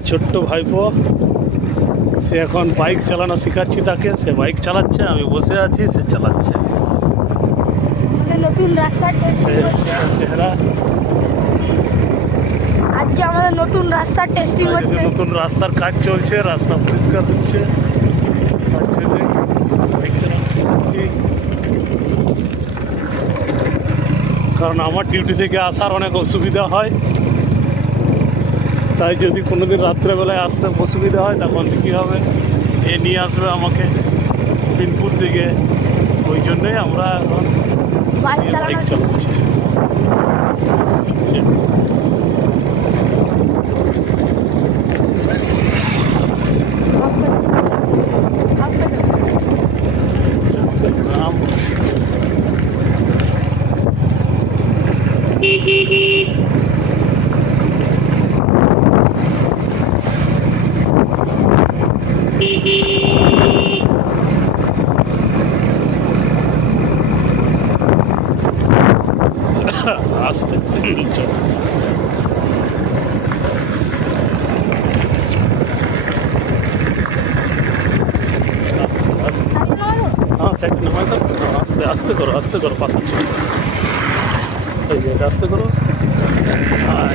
আমার ছোট্ট ভাইপো, সে এখন বাইক চালানো শেখাচ্ছি তাকে। সে বাইক চালাচ্ছে, আমি বসে আছি, সে চালাচ্ছে। নতুন রাস্তার টেস্টিং হচ্ছে। চেহারা আজকে আমাদের নতুন রাস্তার টেস্টিং হচ্ছে। নতুন রাস্তার কাজ চলছে, রাস্তা পরিষ্কার হচ্ছে, তার জন্য বাইক চালানো শেখাচ্ছি। কারণ আমার ডিউটি থেকে আসার অনেক অসুবিধা হয়, তাই যদি কোনোদিন রাত্রেবেলায় আসতে অসুবিধা হয় তখন কী হবে, এ নিয়ে আসবে আমাকে বিনপুর থেকে। ওই জন্যই আমরা এখন বাইক বাইক চালাচ্ছি, শিখছে। রাম আস্তে চল। আস্তে আস্তে, হ্যাঁ সাইড নামাই তো, আস্তে আস্তে করো, আস্তে করো, পাতা চল, এই যে আস্তে করো। হ্যাঁ,